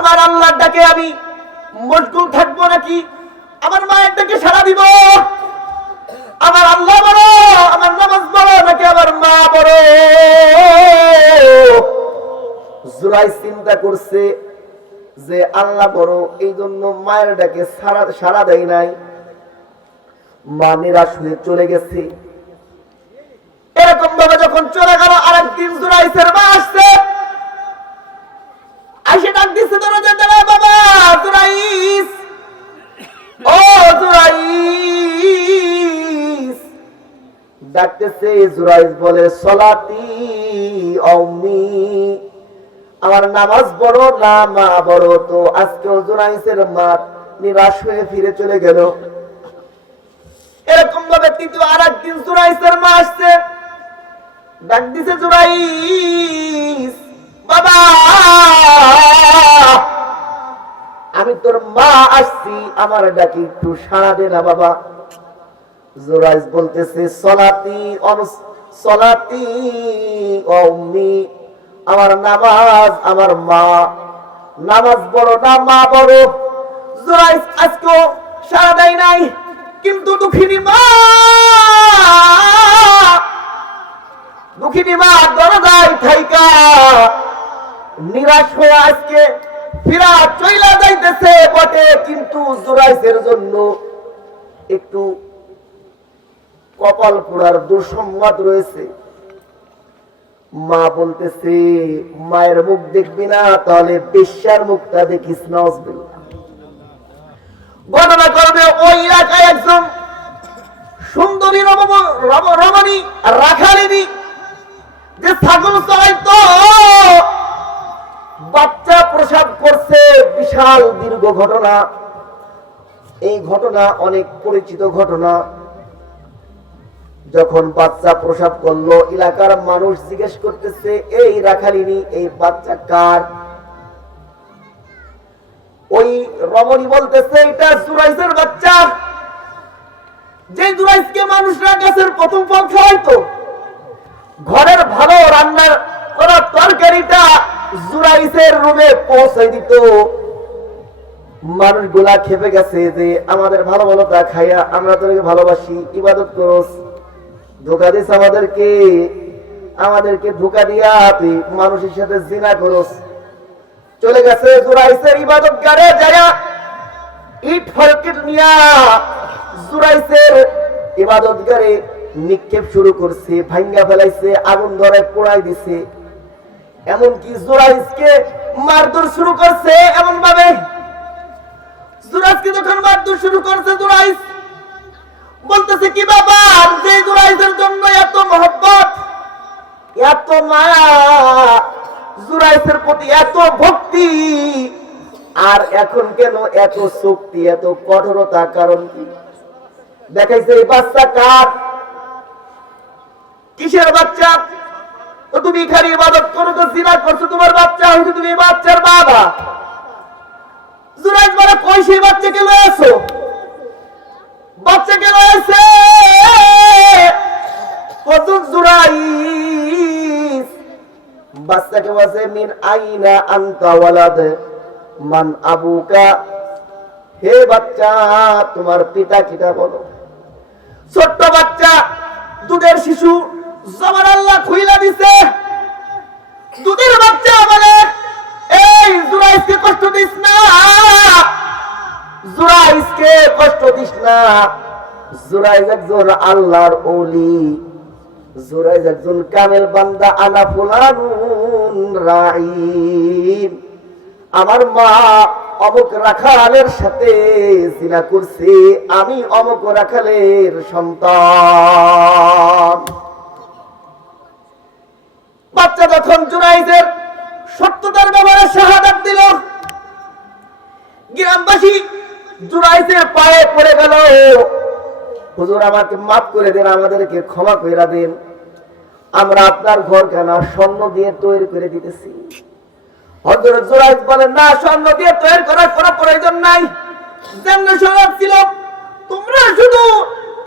আমার আল্লাহর ডাকে আমি মশগুল থাকব নাকি? আমার মায়ের ডাকে সারা দিব। আমার আল্লাহ বড়, আমার নামাজ বড় নাকি আমার মা বড়? জুরাই চিন্তা করছে যে আল্লাহ বড় এই জন্য মায়ের ডাকে সারা সারা দেয় নাই। মা নিরাশ হয়ে চলে গেছে। এরকম ভাবে যখন চলে গেল, আরেকদিন জুরাইসের মা আসছে। দেবে বাবা জুরাইস ও জুরাইস ডাকতেছে জুরাইস বলে, সলাতি অম্মি আমার নামাজ বড় না, মা বড় তো। আজকেও জুরাইসের মা নিরাশ হয়ে ফিরে চলে গেল। এরকম ভাবে তৃতীয় আর একদিন জুরাইসের মা আসছে। ডাক দিছে, জুরাইস, বাবা তোর মা আসছি, আমার ডাকি একটু সাড়া দে না বাবা। জোরাইজ বলতেছে, সলাতি সলাতি অম্মি আমার নামাজ আমার মা। নামাজ বড় না, মা বড়। জোরাইজ আজকেও সাড়া দেয় নাই, কিন্তু দুঃখিনী মা দুঃখিনী মা দরজায় থাইকা নিরাশ হয়ে আজকে ফিরা চইলা যাইতেছে বটে, কিন্তু জোরাইসের জন্য একটু কপাল পোড়ার রয়েছে। মা বলতেছে, মায়ের মুখ দেখবি না, তাহলে বেশ্যার মুখটা দেখিস না অসবিল্লা গণনা করবে ওই এলাকায় একজন সুন্দরী রম- রম- রমণী রাখালিনী, যে ছাগল চড়াইতো দীর্ঘ ঘটনা। এই ঘটনা অনেক পরিচিত ঘটনা। যখন বাচ্চা প্রসাব করল, এলাকার মানুষ জিজ্ঞেস করতেছে, এই রাখালিনী, এই বাচ্চা কার? ওই রমণী বলতেছে, এটা জুরাইসের বাচ্চা। যে জুরাইসকে মানুষরা গাছের প্রথম ফল খাওয়াইতো, ঘরের ভালো রান্নার করা তরকারিটা জুরাইসের রুমে পৌঁছে দিত। মানুষগুলা খেপে গেছে যে আমাদের ভালো ভালো তা খাইয়া আমরা তোকে ভালোবাসি, ইবাদত করস। ধোকা দিস আমাদেরকে। আমাদেরকে ধোকা দিয়া তুই মানুষের সাথে জিনা করস। চলে গেছে জুরাইসের ইবাদত গারে যায়া ইট ফলকিট নিয়া জুরাইসের ইবাদত গারে নিক্ষেপ শুরু করছে, ভাঙ্গা ফেলাইছে, আগুন ধরে পোড়াই দিছে। এমনকি জুরাইসকে মারধর শুরু করছে এমন ভাবে জুরাইসকে যখন মারধর শুরু করছে জুরাইস বলতেছে, কি বাবা যে জুরাইসের জন্য এত মহব্বত, এত মায়া জুরাইসের প্রতি এত ভক্তি, আর এখন কেন এত শক্তি, এত কঠোরতা? কারণ কি? দেখাইছে এই বাচ্চা কার? কিসের বাচ্চা? তুমি খালি ইবাদত করো, তো জিনা করছ তোমার বাচ্চা, হয়তো তুমি বাচ্চার বাবা। জুরাইজ বলে কই সেই বাচ্চাকে লয়ে আসো? বাচ্চাকে লয়ে এসে হযরত জুরাইজ বাচ্চাকে বসে মিন আইনা আনতা ওয়ালাদ? মান আবুকা? হে বাচ্চা, তোমার পিতা কিটা বলো? ছোট্ট বাচ্চা, দুধের শিশু জমান আল্লাহ খুইলা দিছে। দুধের বাচ্চা বলে এই জুরাইসকে কষ্ট দিস না। জুরাইসকে কষ্ট দিস না। জুরাইস একজন আল্লাহর ওলি। জুরাইস একজন কামেল বান্দা, আনা ফুলানুন রাইম আমার মা অমুক রাখালের সাথে জিনা করছে, আমি অমুক রাখালের সন্তান বাচ্চা যখন জুনাইদের সত্যতার ব্যাপারে শাহাদাত দিল গ্রামবাসী জুরাইদের পায়ে পড়ে গেল। হুজুর আমাকে মাফ করে দেন, আমাদেরকে ক্ষমা করে দেন। আমরা আপনার ঘর কেনা স্বর্ণ দিয়ে তৈরি করে দিতেছি।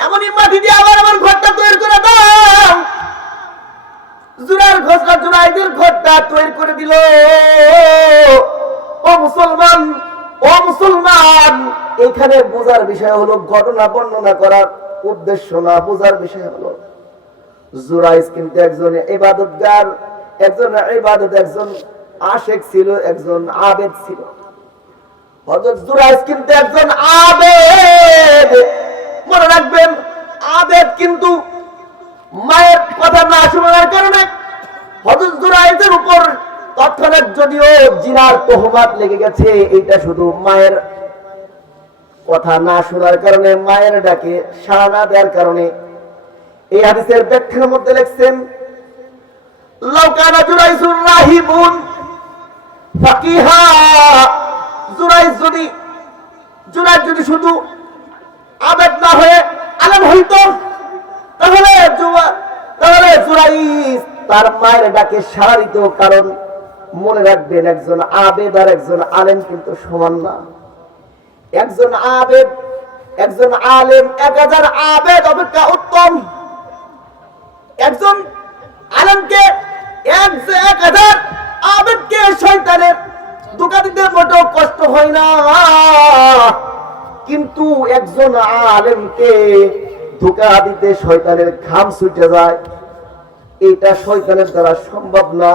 এমনই মাটি দিয়ে আবার আমার ঘরটা তৈরি করে ঘরটা তৈরি করে দিল ও মুসলমান মুসলমান ও মুসলমান এখানে বোঝার বিষয় হলো ঘটনা বর্ণনা করার উদ্দেশ্য না, বোঝার বিষয় হলো। জুরাইস কিন্তু একজন ইবাদতগার, একজন ইবাদত, একজন আশেক ছিল, একজন আবেদ ছিল। হযরত জুরাইস কিন্তু একজন আবেদ। মনে রাখবেন, আবেদ কিন্তু মায়ের কথা না শোনার কারণে হযরত জুরাইসের উপর তৎক্ষণাৎ যদিও জিনার তোহমাত লেগে গেছে এটা শুধু মায়ের কথা না শোনার কারণে মায়ের ডাকে সাড়া না দেওয়ার কারণে এই হাদিসের ব্যাখ্যার মধ্যে লিখছেন লাউকানা ফাকিহা। যদি যদি শুধু আবেদ না হয়ে আলেম হইতো, তাহলে তাহলে তার মায়ের ডাকে সাড়া দিত, কারণ মনে রাখবেন একজন আবেদ আর একজন আলেম কিন্তু সমান না। একজন আবেদ, একজন আলেম, এক হাজার আবেদ অপেক্ষা উত্তম। একজন আলমকে এক হাজার আবেদকে শয়তানের দুকা দিতে মোটেও কষ্ট হয় না। কিন্তু একজন আলেমকে ধোকা দিতে শয়তানের ঘাম ছুটে যায়, এটা শয়তানের দ্বারা সম্ভব না।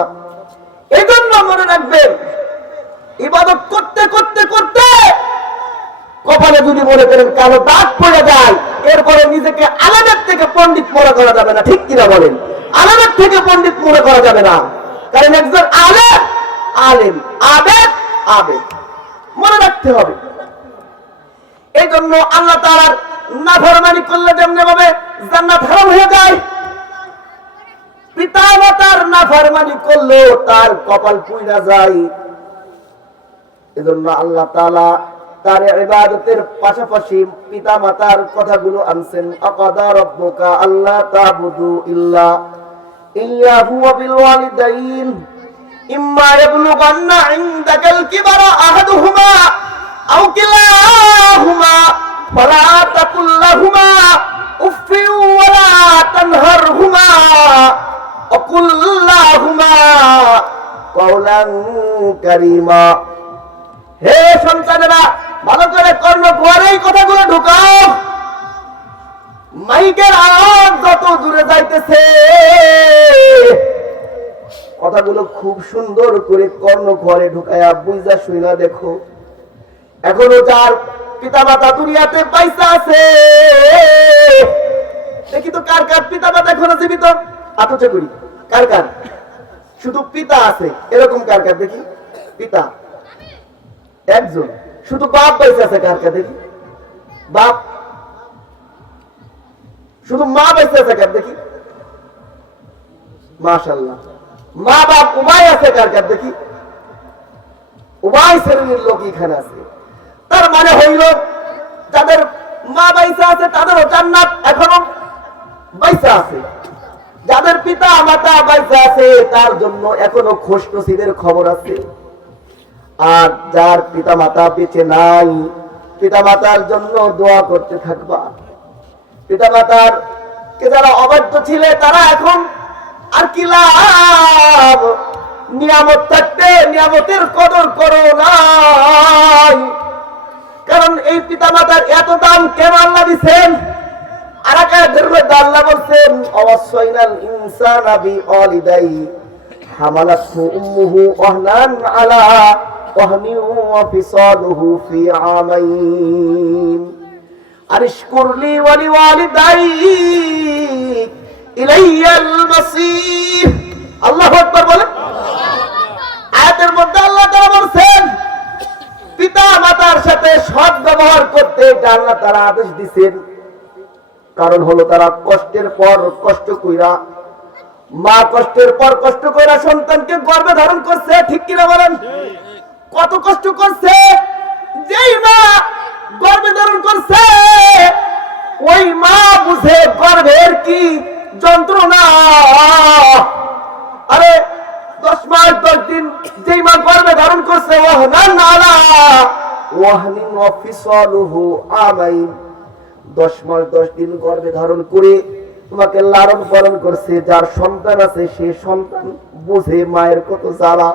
এই জন্য মনে রাখবেন, ইবাদত করতে করতে করতে কপালে যদি মনে করেন কালো দাগ পড়ে যায়, এরপরে নিজেকে আলামের থেকে পণ্ডিত মনে করা যাবে না, ঠিক কিনা বলেন? আলামের থেকে পণ্ডিত মনে করা যাবে না। কারণ একজন আলেম আলেম, আবেদ আবেদ। মনে রাখতে হবে। এই জন্য আল্লাহ তাআলার নাফরমানি করলে যেমনি ভাবে জান্নাত হারাম হয়ে যায়, পিতা মাতার নাফরমানি করলেও তার কপাল পুইরা যায়। এজন্য আল্লাহ তাআলা তার ইবাদতের পাশাপাশি পিতা মাতার কথাগুলো আনছেন আকাদা রব্বুকা আল্লাহ তাবুদু ইল্লা ইয়াহু ওয়া বিল ওয়ালিদাইন ইম্মা ইয়াবলুগান্না ইনদাকাল কিবারা আহাদুহুমা আও কিলাহুমা ফালা তাকুল লাহুমা উফফিন ওয়ালা তানহারহুমা وقل لهما قولا كريما হে সন্তানেরা ভালো করে কর্ণ এই কথাগুলো ঢুকাও। মাইকের আওয়াজ যত দূরে যাইতেছে, কথাগুলো খুব সুন্দর করে কর্ণ ঘরে ঢুকায়া বুঝা শুইনা দেখো। এখনও যার পিতা মাতা দুনিয়াতে পয়সা আছে দেখি তো কার কার পিতা মাতা এখনও জীবিত? আতচে করি, কার কার? শুধু পিতা আছে, এরকম কার কার দেখি? পিতা। একজন। শুধু বাপ পয়সা আছে কার দেখি বাপ। শুধু মা পয়সা আছে কার দেখি? মাশাল্লাহ মা বাপ উভয় আছে কার কার দেখি? উভয় শ্রেণির লোক এখানে আছে। তার মানে হইল, যাদের মা বাইসা আছে, তাদেরও জান্নাত এখনও বাইসা আছে। যাদের পিতা মাতা বাইসা আছে, তার জন্য এখনও খোশ খবর আছে। আর যার পিতা মাতা বেঁচে নাই পিতা মাতার জন্য দোয়া করতে থাকবা। পিতা মাতার কে যারা অবাধ্য ছিলে, তারা এখন আর কি লাভ? নিয়ামত থাকতে নিয়ামতের কদর করো নাই। কারণ এই পিতা মাতার এত দাম কেন আল্লাহ দিচ্ছেন আর আল্লাহ বলছেন অবশ্যইনাল ইনসানা বিওয়ালিদাই হামালাতহু উম্মুহু ওহনান আলা ফিসালুহু ফি আমাইন আরিশকুরলি ওয়া লিওয়ালিদাইক ইলাইয়াল মাসির আল্লাহু আকবার বলেন। আয়াতের মধ্যে আল্লাহ তাআলা বলছেন, পিতা মাতার সাথে সৎ ব্যবহার করতে আল্লাহ তারা আদেশ দিচ্ছেন কারণ হলো তারা কষ্টের পর কষ্ট কইরা, মা কষ্টের পর কষ্ট কইরা সন্তানকে গর্বে ধারণ করছে, ঠিক কিনা বলেন? কত কষ্ট করছে? যেই মা গর্ভে ধারণ করছে, ওই মা বুঝে গর্ভের কি যন্ত্রণা? আরে, দশ মাস, দশ দিন যেই মা গর্ভে ধারণ করছে, ওয়াহনান আমাইন দশ মাস, দশ দিন গর্ভে ধারণ করে তোমাকে লালন পালন করছে, যার সন্তান আছে, সে সন্তান বুঝে মায়ের কত জ্বালা।